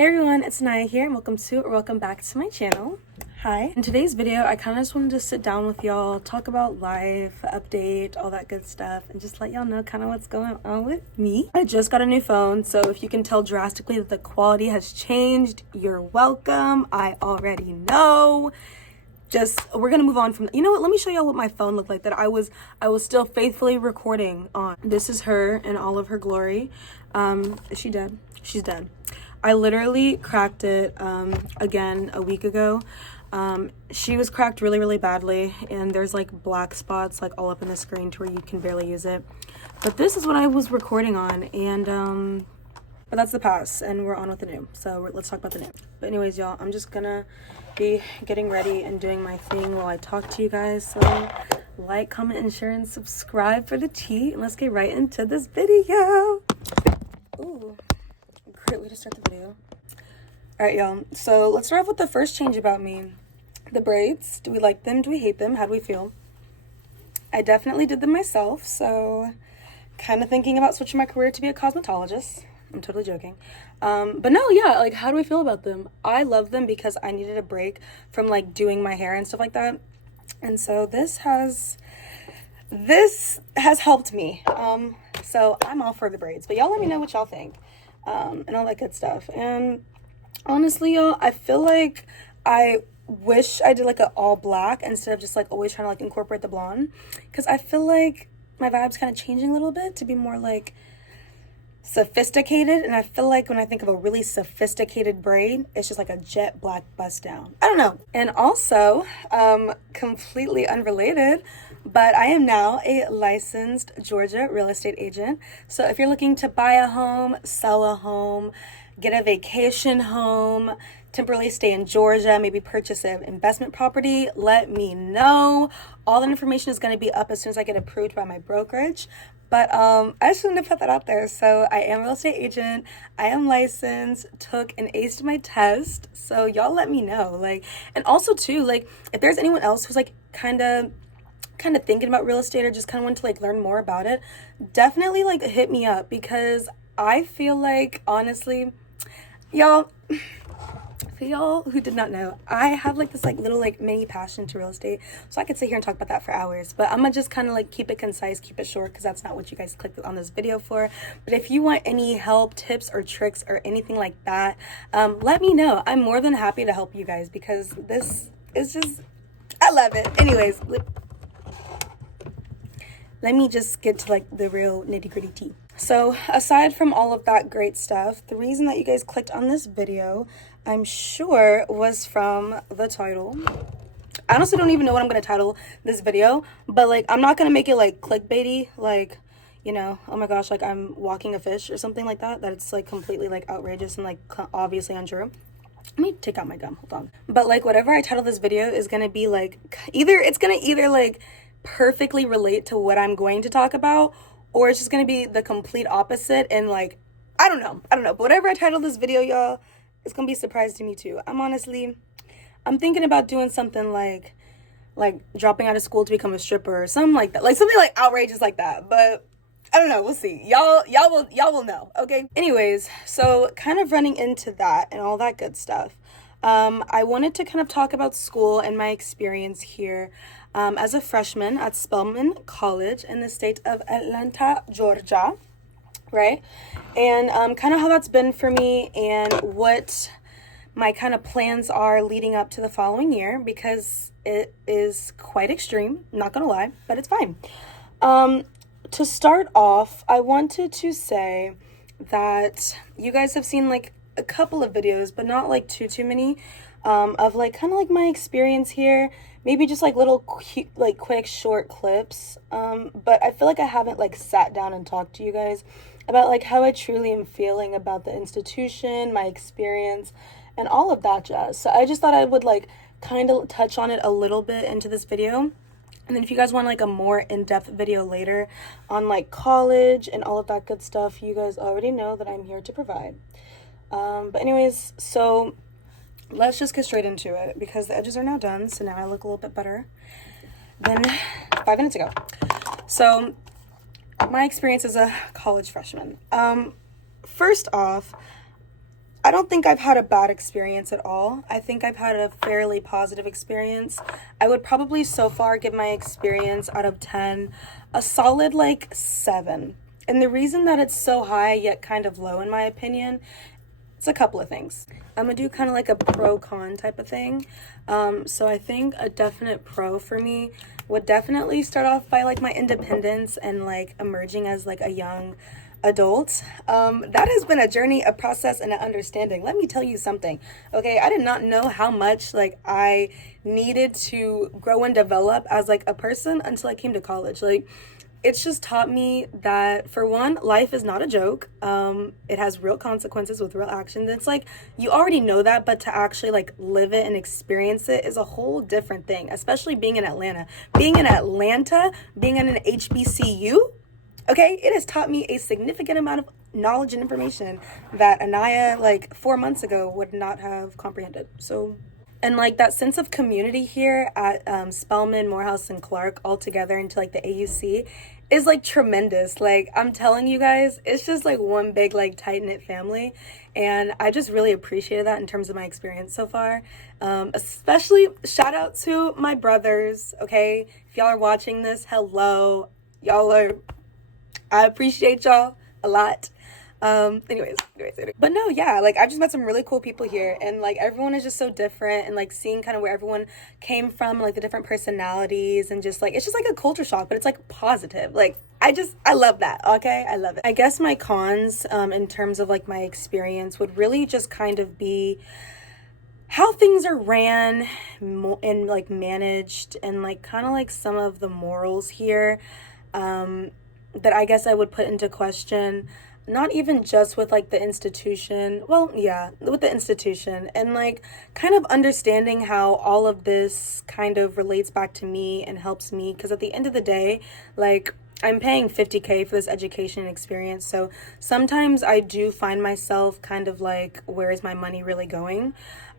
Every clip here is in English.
Hey everyone, it's Naya here and welcome back to my channel. Hi. In today's video, I kind of just wanted to sit down with y'all, talk about life, update, all that good stuff, and just let y'all know kind of what's going on with me. I just got a new phone, so if you can tell drastically that the quality has changed, you're welcome. I already know. We're gonna move on from, you know what, let me show y'all what my phone looked like that I was still faithfully recording on. This is her in all of her glory. Is she dead? She's dead. I literally cracked it again a week ago. She was cracked really badly, and there's like black spots like all up in the screen to where you can barely use it. But this is what I was recording on, and but that's the past, and we're on with the new. So let's talk about the new. But anyways, y'all, I'm just gonna be getting ready and doing my thing while I talk to you guys. So like, comment, and share, and subscribe for the tea. And let's get right into this video. Ooh, great way to start the video. All right, y'all. So let's start off with the first change about me. The braids. Do we like them? Do we hate them? How do we feel? I definitely did them myself. So kind of thinking about switching my career to be a cosmetologist. I'm totally joking. But no, yeah, like, how do I feel about them? I love them because I needed a break from like doing my hair and stuff like that. And so this has helped me. So I'm all for the braids, but y'all let me know what y'all think. And all that good stuff. And honestly, y'all, I feel like I wish I did like an all black instead of just like always trying to like incorporate the blonde, because I feel like my vibe's kind of changing a little bit to be more like sophisticated. And I feel like when I think of a really sophisticated braid, it's just like a jet black bust down. I don't know. And also, completely unrelated, but I am now a licensed Georgia real estate agent. So if you're looking to buy a home, sell a home, get a vacation home, temporarily stay in Georgia, maybe purchase an investment property, let me know. All the information is going to be up as soon as I get approved by my brokerage. But I just wanted to put that out there. So I am a real estate agent. I am licensed, took and aced my test. So y'all let me know. Like, and also too, like, if there's anyone else who's like kind of thinking about real estate or just kind of want to like learn more about it, definitely like hit me up, because I feel like, honestly, y'all, for y'all who did not know, I have like this like little like mini passion to real estate. So I could sit here and talk about that for hours, but I'm gonna just kind of like keep it concise, keep it short, because that's not what you guys clicked on this video for. But if you want any help, tips, or tricks, or anything like that, let me know. I'm more than happy to help you guys, because this is just, I love it. Anyways, let me just get to like the real nitty-gritty tea. So aside from all of that great stuff, the reason that you guys clicked on this video, I'm sure, was from the title. I honestly don't even know what I'm going to title this video, but like, I'm not going to make it like clickbaity, like, you know, oh my gosh, like I'm walking a fish or something like that, that it's like completely like outrageous and like obviously untrue. Let me take out my gum, hold on. But like, whatever I title this video is going to be like, it's going to either like perfectly relate to what I'm going to talk about, or it's just going to be the complete opposite. And like, I don't know. But whatever I title this video, y'all, it's going to be a surprise to me too. I'm thinking about doing something like dropping out of school to become a stripper or something like that. Like something like outrageous like that. But I don't know. We'll see. Y'all will know. Okay. Anyways, so kind of running into that and all that good stuff. I wanted to kind of talk about school and my experience here as a freshman at Spelman College in the state of Atlanta, Georgia, right? And kind of how that's been for me and what my kind of plans are leading up to the following year, because it is quite extreme, not gonna lie, but it's fine. To start off, I wanted to say that you guys have seen like a couple of videos, but not like too many, of like kind of like my experience here, maybe just like little cute, like quick short clips, but I feel like I haven't like sat down and talked to you guys about like how I truly am feeling about the institution, my experience, and all of that jazz. So I just thought I would like kind of touch on it a little bit into this video. And then if you guys want like a more in-depth video later on like college and all of that good stuff, you guys already know that I'm here to provide. But anyways, so let's just get straight into it, because the edges are now done. So now I look a little bit better than 5 minutes ago. So my experience as a college freshman. First off, I don't think I've had a bad experience at all. I think I've had a fairly positive experience. I would probably so far give my experience out of 10 a solid like 7. And the reason that it's so high yet kind of low in my opinion, it's a couple of things. I'm gonna do kind of like a pro-con type of thing. So I think a definite pro for me would definitely start off by like my independence and like emerging as like a young adult. That has been a journey, a process, and an understanding. Let me tell you something. Okay, I did not know how much like I needed to grow and develop as like a person until I came to college. Like, it's just taught me that, for one, life is not a joke. It has real consequences with real actions. It's like, you already know that, but to actually like live it and experience it is a whole different thing, especially being in Atlanta. Being in Atlanta, being in an HBCU, okay, it has taught me a significant amount of knowledge and information that Anaya, like 4 months ago, would not have comprehended. So, and like that sense of community here at Spelman, Morehouse, and Clark all together into like the AUC is like tremendous. Like, I'm telling you guys, it's just like one big like tight-knit family, and I just really appreciated that in terms of my experience so far. Especially shout out to my brothers, okay? If y'all are watching this, hello. I appreciate y'all a lot. Anyways. But no, yeah, like I've just met some really cool people here, and like everyone is just so different, and like seeing kind of where everyone came from, like the different personalities, and just like it's just like a culture shock, but it's like positive. Like I love that. Okay, I love it. I guess my cons, in terms of like my experience, would really just kind of be how things are ran and like managed, and like kind of like some of the morals here. That I guess I would put into question, not even just with like the institution, well, yeah, with the institution, and like kind of understanding how all of this kind of relates back to me and helps me, because at the end of the day, like, I'm paying $50K for this education experience, so sometimes I do find myself kind of like, where is my money really going?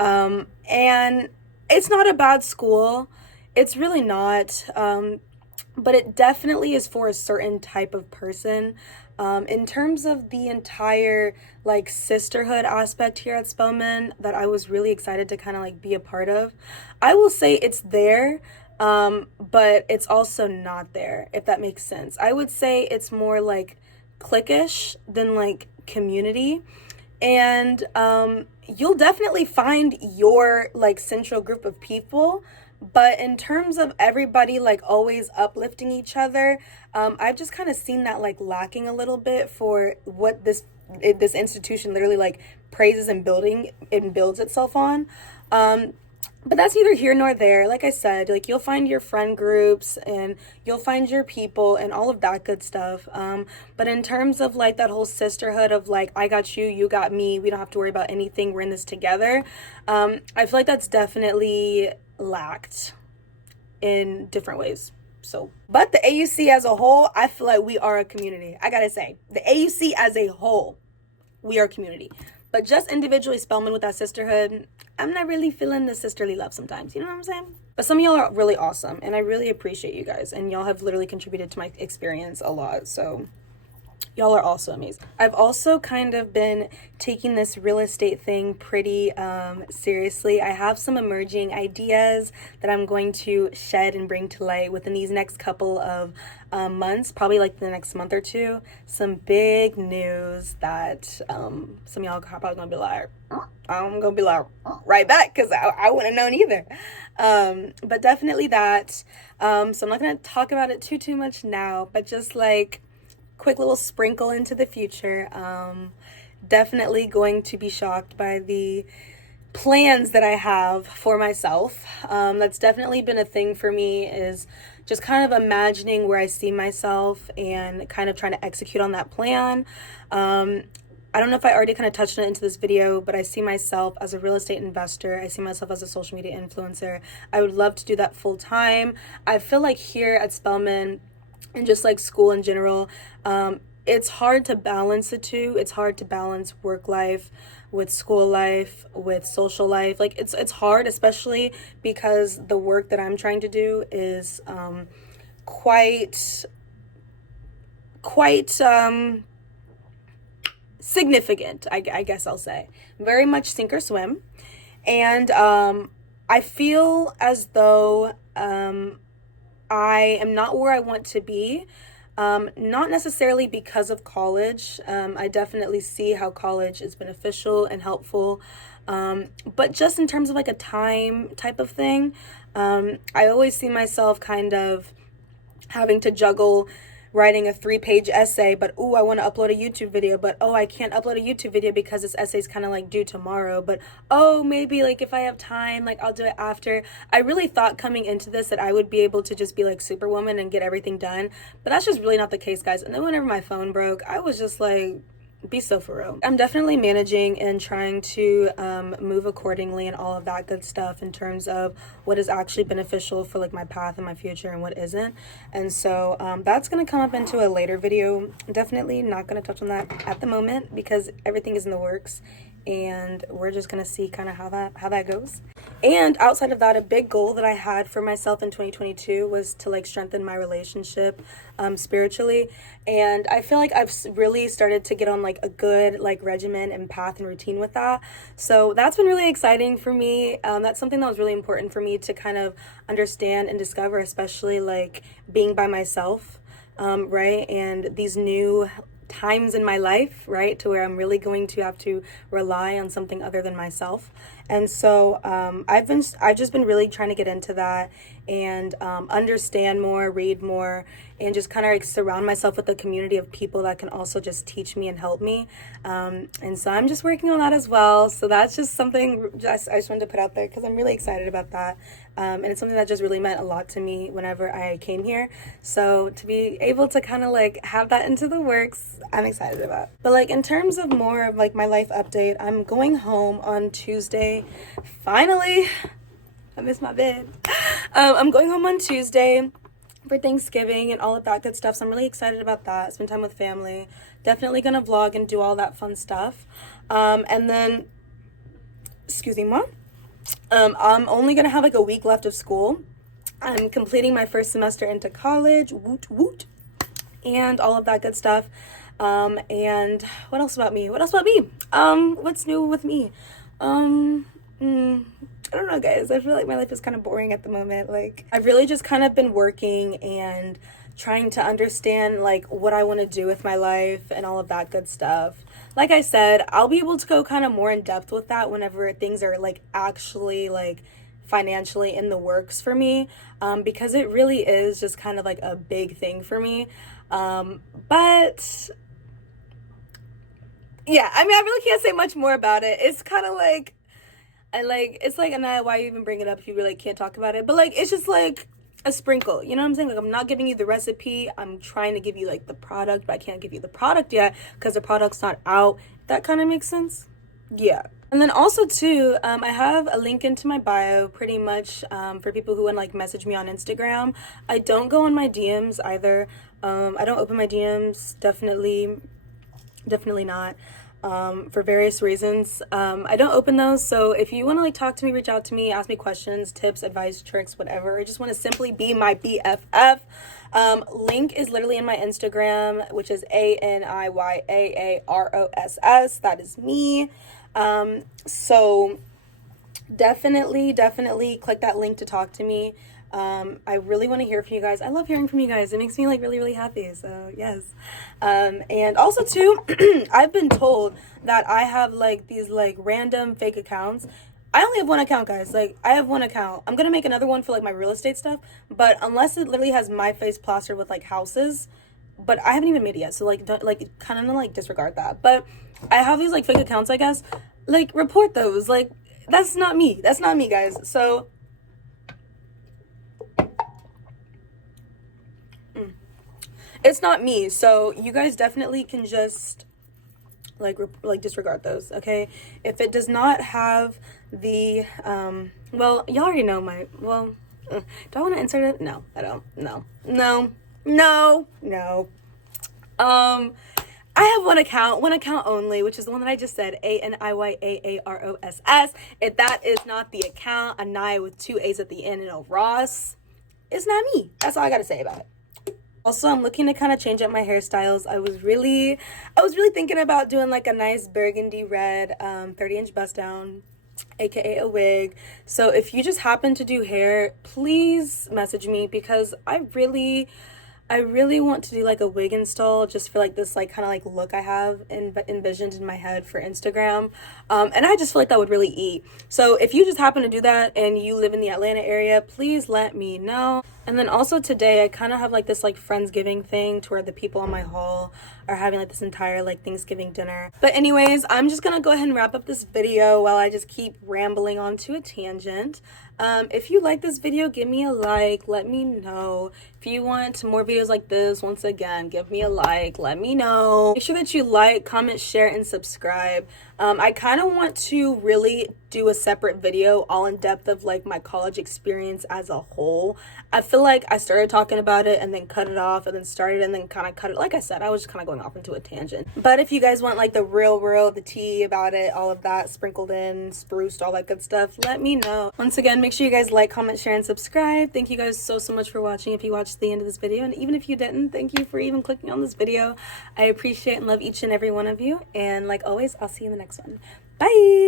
And it's not a bad school, it's really not, but it definitely is for a certain type of person. In terms of the entire like sisterhood aspect here at Spelman that I was really excited to kind of like be a part of, I will say it's there, but it's also not there, if that makes sense. I would say it's more like cliquish than like community. And you'll definitely find your like central group of people, but in terms of everybody like always uplifting each other, I've just kind of seen that like lacking a little bit for what this institution literally like praises and builds itself on. But that's neither here nor there. Like I said, like you'll find your friend groups and you'll find your people and all of that good stuff. But in terms of like that whole sisterhood of like, I got you, you got me, we don't have to worry about anything, we're in this together. I feel like that's definitely lacked in different ways. So, but the AUC as a whole, I feel like we are a community. I gotta say, the AUC as a whole, we are a community. But just individually Spelman with that sisterhood, I'm not really feeling the sisterly love sometimes. You know what I'm saying? But some of y'all are really awesome, and I really appreciate you guys. And y'all have literally contributed to my experience a lot. So y'all are also amazing. I've also kind of been taking this real estate thing pretty seriously. I have some emerging ideas that I'm going to shed and bring to light within these next couple of months, probably like the next month or two. Some big news that some of y'all are probably gonna be like, I'm gonna be like right back, because I wouldn't have known either. But definitely that. So I'm not gonna talk about it too much now, but just like quick little sprinkle into the future. Definitely going to be shocked by the plans that I have for myself. That's definitely been a thing for me, is just kind of imagining where I see myself and kind of trying to execute on that plan. I don't know if I already kind of touched on it into this video, but I see myself as a real estate investor. I see myself as a social media influencer. I would love to do that full time. I feel like here at Spelman, and just like school in general, it's hard to balance the two. It's hard to balance work life with school life, with social life. Like it's hard, especially because the work that I'm trying to do is quite significant, I guess I'll say. Very much sink or swim. And I feel as though I am not where I want to be. Not necessarily because of college. I definitely see how college is beneficial and helpful. But just in terms of like a time type of thing, I always see myself kind of having to juggle writing a 3-page essay, but oh, I want to upload a YouTube video, but oh, I can't upload a YouTube video because this essay's kind of like due tomorrow, but oh, maybe like if I have time, like I'll do it after. I really thought coming into this that I would be able to just be like Superwoman and get everything done, but that's just really not the case, guys. And then whenever my phone broke, I was just like, be so for real. I'm definitely managing and trying to move accordingly and all of that good stuff in terms of what is actually beneficial for like my path and my future and what isn't. And so that's going to come up into a later video. Definitely not going to touch on that at the moment because everything is in the works and we're just going to see kind of how that goes. And outside of that, a big goal that I had for myself in 2022 was to like strengthen my relationship spiritually. And I feel like I've really started to get on like a good like regimen and path and routine with that. So that's been really exciting for me. That's something that was really important for me to kind of understand and discover, especially like being by myself, right? And these new times in my life, right, to where I'm really going to have to rely on something other than myself. And so I've just been really trying to get into that and understand more, read more, and just kind of like surround myself with a community of people that can also just teach me and help me. And so I'm just working on that as well. So that's just something I just wanted to put out there because I'm really excited about that. And it's something that just really meant a lot to me whenever I came here. So to be able to kind of like have that into the works, I'm excited about. But like in terms of more of like my life update, I'm going home on Tuesday. Finally, I miss my bed. I'm going home on Tuesday for Thanksgiving and all of that good stuff. So I'm really excited about that. Spend time with family. Definitely gonna vlog and do all that fun stuff. And then, excuse me, Mom. I'm only gonna have like a week left of school. I'm completing my first semester into college. Woot woot. And all of that good stuff. And what else about me? What's new with me? I don't know, guys. I feel like my life is kind of boring at the moment. Like, I've really just kind of been working and trying to understand, like, what I want to do with my life and all of that good stuff. Like I said, I'll be able to go kind of more in depth with that whenever things are, like, actually, like, financially in the works for me, because it really is just kind of, like, a big thing for me. But yeah, I mean, I really can't say much more about it. It's kind of like, it's like, Anaya, why you even bring it up if you really can't talk about it? But like, it's just like a sprinkle, you know what I'm saying? Like, I'm not giving you the recipe. I'm trying to give you like the product, but I can't give you the product yet because the product's not out. That kind of makes sense. Yeah. And then also too, I have a link into my bio pretty much for people who would like message me on Instagram. I don't go on my DMs either. I don't open my DMs, definitely not. For various reasons. I don't open those, so if you want to like talk to me, reach out to me, ask me questions, tips, advice, tricks, whatever. I just want to simply be my BFF. Link is literally in my Instagram, which is ANIYAAROSS. That is me. So definitely click that link to talk to me. I really want to hear from you guys. I love hearing from you guys. It makes me like really happy. So yes. And also too, I've been told that I have like these like random fake accounts. I only have one account, guys. Like, I have one account. I'm gonna make another one for like my real estate stuff, but unless it literally has my face plastered with like houses, but I haven't even made it yet, so like don't, like kind of like disregard that. But I have these like fake accounts, I guess. Like, report those. Like, that's not me, guys. So it's not me, so you guys definitely can just like disregard those, okay? If it does not have the well, y'all already know my, well, do I want to insert it? No, I don't. No. I have one account only, which is the one that I just said, ANIYAAROSS. If that is not the account, Anaya with 2 A's at the end and a Ross, it's not me. That's all I gotta say about it. Also, I'm looking to kind of change up my hairstyles. I was really thinking about doing like a nice burgundy red 30-inch bust down, aka a wig. So if you just happen to do hair, please message me, because I really want to do like a wig install just for like this like kind of like look I have envisioned in my head for Instagram. And I just feel like that would really eat. So if you just happen to do that and you live in the Atlanta area, please let me know. And then also today I kind of have like this like Friendsgiving thing to where the people on my hall are having like this entire like Thanksgiving dinner. But anyways, I'm just gonna go ahead and wrap up this video while I just keep rambling onto a tangent. If you like this video, give me a like, let me know. If you want more videos like this, once again, give me a like, let me know. Make sure that you like, comment, share, and subscribe. I kind of want to really do a separate video all in depth of like my college experience as a whole. I feel like I started talking about it and then cut it off and then started and then kind of cut it. Like I said, I was just kind of going off into a tangent. But if you guys want like the real, the tea about it, all of that sprinkled in, spruced, all that good stuff, let me know. Once again, make sure you guys like, comment, share, and subscribe. Thank you guys so much for watching. If you watched the end of this video, and even if you didn't, thank you for even clicking on this video. I appreciate and love each and every one of you. And like always, I'll see you in the next one. Bye!